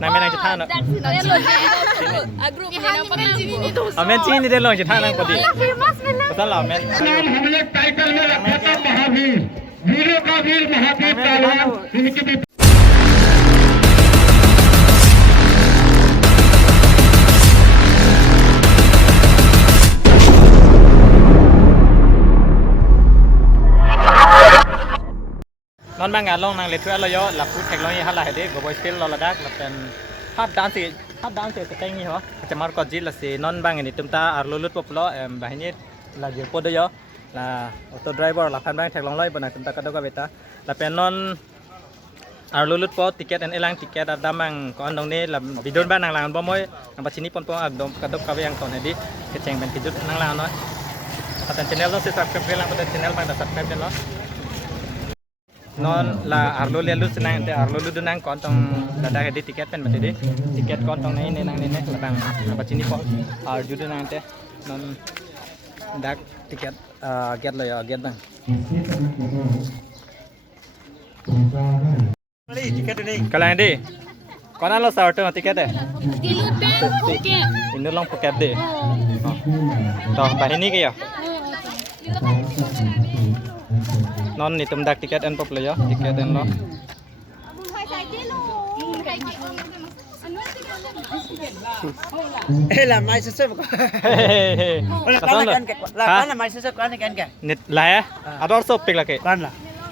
nang menang jatha no grup ni nampak ni amen chin ni de long jatha nang padi betul lah men हम लोग title में रखा था महावीर वीरों का वीर महावीर पहलवान इनकी भी non bang ngalong nang letu alo yo la food tag long ye hala hede go boy still lo la dak la pen hat dance ke teng ni ho chamar ko jil la se non bang ni tumta ar lulut poplo bahini la je pod yo la auto driver la fan bang tag long loi bana tumta ka do ka beta la pen non ar lulut po tiket en elang tiket ar damang ko andong ni la bidon ban nang lang bo moy nang pasini pon po ak dom ka do ka yang ton hedi ke cheng ben kijut nang lang no atan channel lo se subscribe lang pada channel bang da subscribe lo non la arlo lelu senang te arlo lu dunang kontong dada hedi tiket pen mati tiket kontong nai nang ne ladang apa sini po ar judu nang te non dak tiket get lo ya get bang tiket ni kalang di kona lo sa auto tiket e ini long poket de to bahini ke ya non ni tum dak tiket en pop lo yo tiket en lo là mai sơ ko la kan mai sơ kan ke nit la ya ador so pik la ke kan la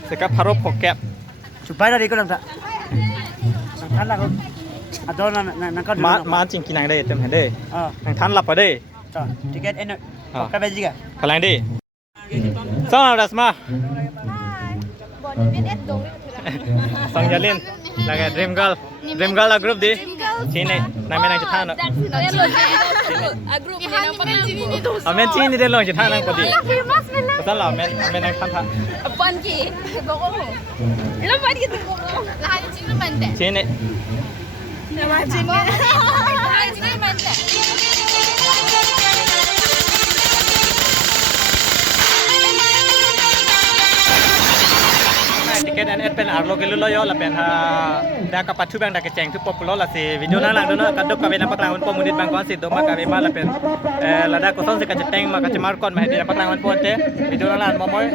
seka pharo poket chupai dari ko lang ta kan la ko ador na kan ma ching kinang de tem hede ah nang than lap pa de to tiket en ka beji ka kalang di song rasma song jalin laga dream girl la group di sini nang menang jatha no grup ni nampak ni amen chin ni de long jatha nang padi betul lah men nang than tha apaan ki bokong lambat gitu lah cing mante sini nama cing mante tiket en pen arlo ke lo yo la pen ha da ka pathu bang da ke cheng thu pop lo la si video na lang do na ka dok ka be na paklang on po munit bang kon si do ma ka be ma la pen la da ko son se ka teng ma ka chamar kon ma he na paklang on po te video na lang mo moy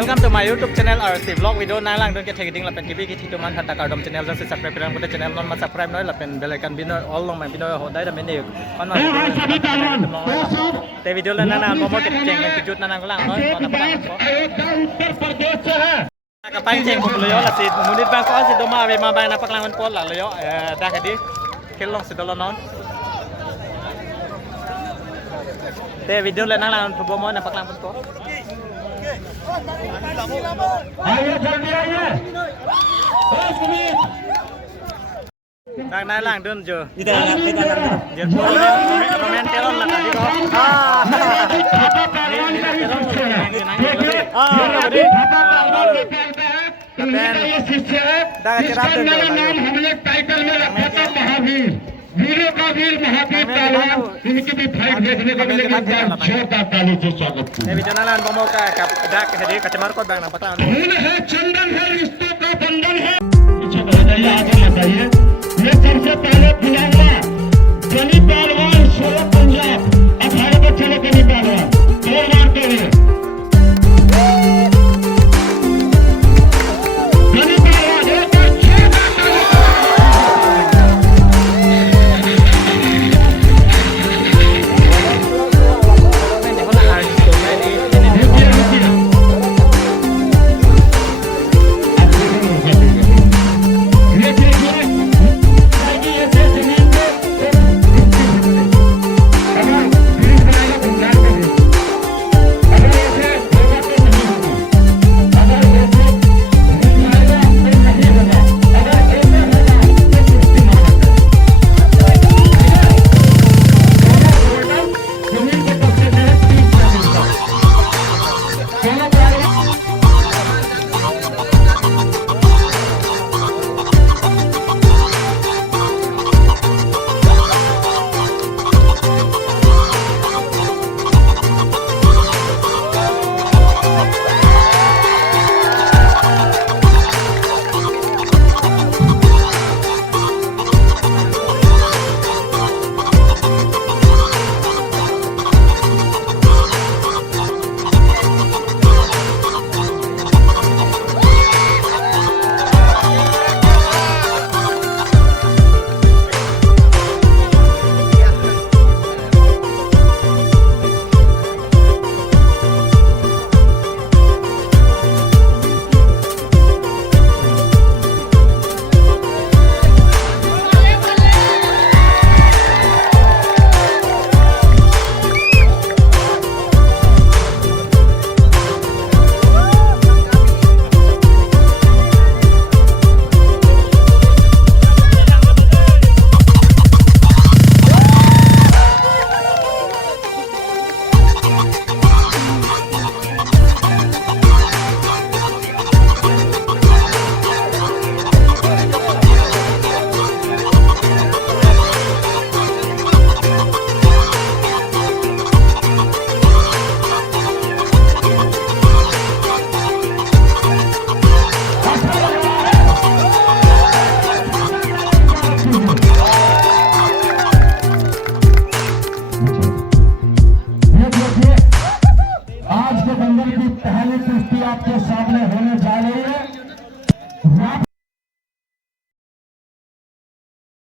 Welcome to my YouTube channel RC Vlog video na lang don ke thegiding la pen kibi ki thitu man hatta kardom channel jang se subscribe pirang pute channel non ma subscribe noi la pen bell icon bino all long ma bino ho dai da menu kon ma te video la na mo mo ke cheng ke jut na nang lang noi kon na pa ko ka pang cheng ko lo yo la si munit bang ko si do ma be ma bang na paklang on pol la lo yo da hedi khel long si do lo non te video la nang lang po mo na paklang on ko आइए जल्दी आइए 10 minute đang nai lang đơn chưa kita giờ cô romen teron là cái đó đi teron người nãy đi ये शिष्य है हम लोग title में रखा था महावीर वीरों का वीर महावीर पहलवान इनकी भी फाइट देखने को मिलेगी जोरदार ताली से स्वागत ये भी जनालान बोमो का dak hedi kacamar kot bang nampak lang फूल है चंदन है रिश्तों का बंधन है पीछे बढ़ जाइए आगे लगाइए ये सबसे पहले बुलाऊंगा गली पहलवान